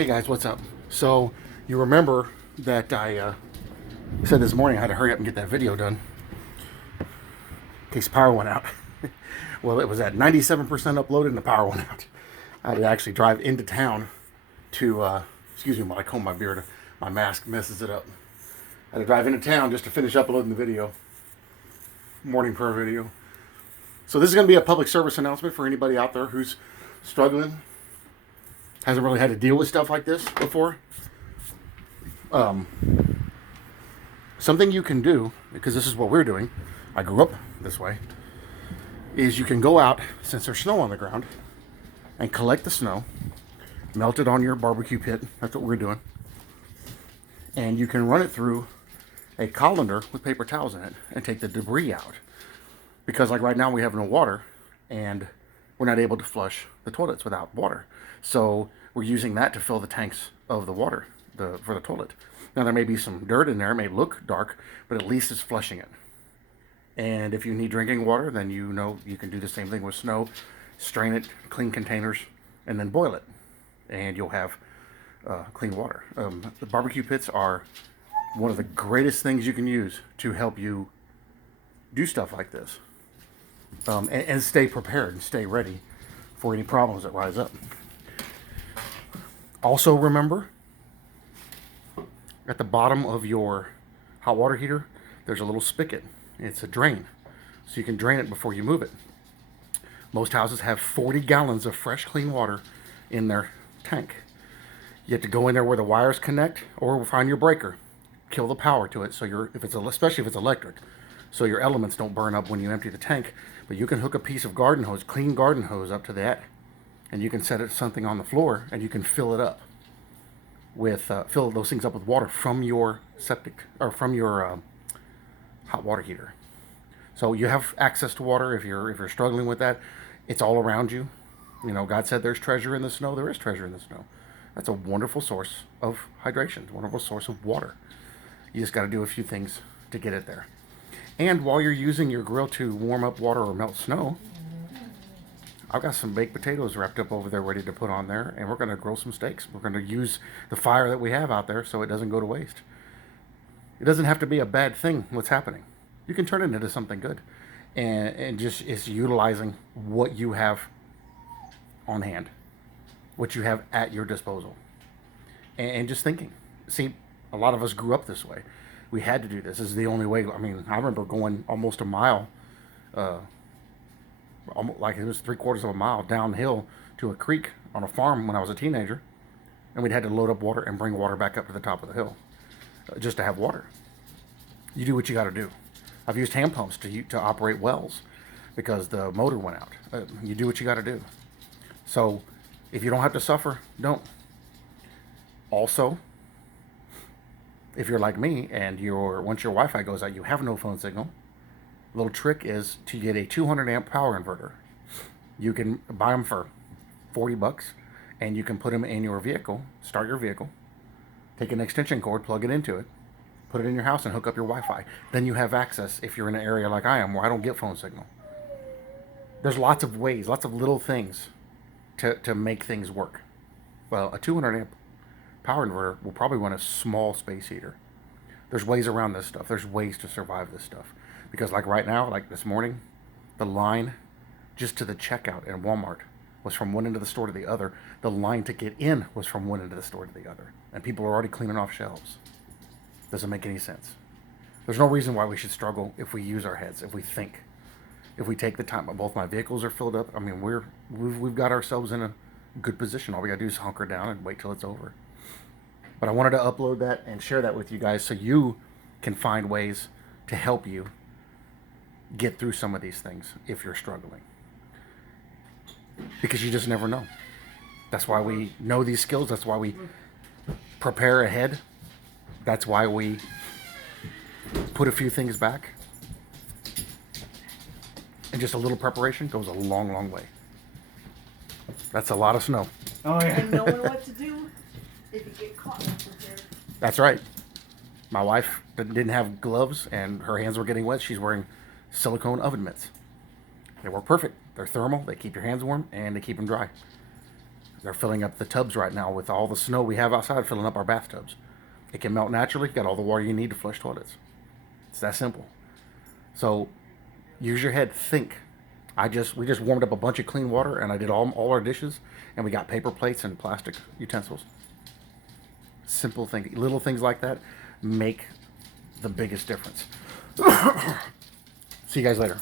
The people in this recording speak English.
Hey guys, what's up? So, you remember that I said this morning I had to hurry up and get that video done in case power went out. Well, it was at 97% uploaded and the power went out. I had to actually drive into town to, excuse me while I comb my beard, my mask messes it up. I had to drive into town just to finish uploading the video, morning prayer video. So this is going to be a public service announcement for anybody out there who's struggling, hasn't really had to deal with stuff like this before. Something you can do, because this is what we're doing, I grew up this way, is you can go out, since there's snow on the ground, and collect the snow, melt it on your barbecue pit, that's what we're doing, and you can run it through a colander with paper towels in it and take the debris out. Because like right now we have no water, and we're not able to flush the toilets without water. So we're using that to fill the tanks of the water for the toilet. Now there may be some dirt in there, it may look dark, but at least it's flushing it. And if you need drinking water, then you know you can do the same thing with snow. Strain it, clean containers, and then boil it. And you'll have clean water. The barbecue pits are one of the greatest things you can use to help you do stuff like this. And stay prepared and stay ready for any problems that rise up. Also remember, at the bottom of your hot water heater, there's a little spigot. It's a drain, so you can drain it before you move it. Most houses have 40 gallons of fresh, clean water in their tank. You have to go in there where the wires connect, or find your breaker, kill the power to it. So especially if it's electric, so your elements don't burn up when you empty the tank. But you can hook a piece of garden hose, clean garden hose, up to that, and you can set it something on the floor, and you can fill it up with fill those things up with water from your septic or from your hot water heater. So you have access to water if you're struggling with that. It's all around you. You know, God said there's treasure in the snow. There is treasure in the snow. That's a wonderful source of hydration, a wonderful source of water. You just got to do a few things to get it there. And while you're using your grill to warm up water or melt snow, I've got some baked potatoes wrapped up over there ready to put on there, and we're going to grill some steaks. We're going to use the fire that we have out there so it doesn't go to waste. It doesn't have to be a bad thing what's happening. You can turn it into something good. And just it's utilizing what you have on hand, what you have at your disposal. And just thinking. See, a lot of us grew up this way. We had to do this. This is the only way. I mean, I remember going almost a mile, like it was 3/4 of a mile downhill to a creek on a farm when I was a teenager, and we'd had to load up water and bring water back up to the top of the hill just to have water. You do what you got to do. I've used hand pumps to operate wells because the motor went out. You do what you got to do. So if you don't have to suffer, don't. Also, if you're like me and once your Wi-Fi goes out, you have no phone signal. A little trick is to get a 200 amp power inverter. You can buy them for $40, and you can put them in your vehicle. Start your vehicle, take an extension cord, plug it into it, put it in your house, and hook up your Wi-Fi. Then you have access if you're in an area like I am where I don't get phone signal. There's lots of ways, lots of little things to make things work. Well, a 200 amp power inverter will probably run a small space heater. There's ways around this stuff. There's ways to survive this stuff. Because like right now, like this morning, the line just to the checkout in Walmart was from one end of the store to the other. The line to get in was from one end of the store to the other. And people are already cleaning off shelves. Doesn't make any sense. There's no reason why we should struggle if we use our heads, if we think, if we take the time. Both my vehicles are filled up. I mean, we've got ourselves in a good position. All we gotta do is hunker down and wait till it's over. But I wanted to upload that and share that with you guys so you can find ways to help you get through some of these things if you're struggling. Because you just never know. That's why we know these skills. That's why we prepare ahead. That's why we put a few things back. And just a little preparation goes a long, long way. That's a lot of snow. Oh, yeah. And knowing what to do if you get caught up there. That's right. My wife didn't have gloves and her hands were getting wet. She's wearing silicone oven mitts. They work perfect. They're thermal. They keep your hands warm and they keep them dry. They're filling up the tubs right now with all the snow we have outside, filling up our bathtubs. It can melt naturally. Got all the water you need to flush toilets. It's that simple. So use your head. Think. We just warmed up a bunch of clean water, and I did all our dishes, and we got paper plates and plastic utensils. Simple things, little things like that make the biggest difference. See you guys later.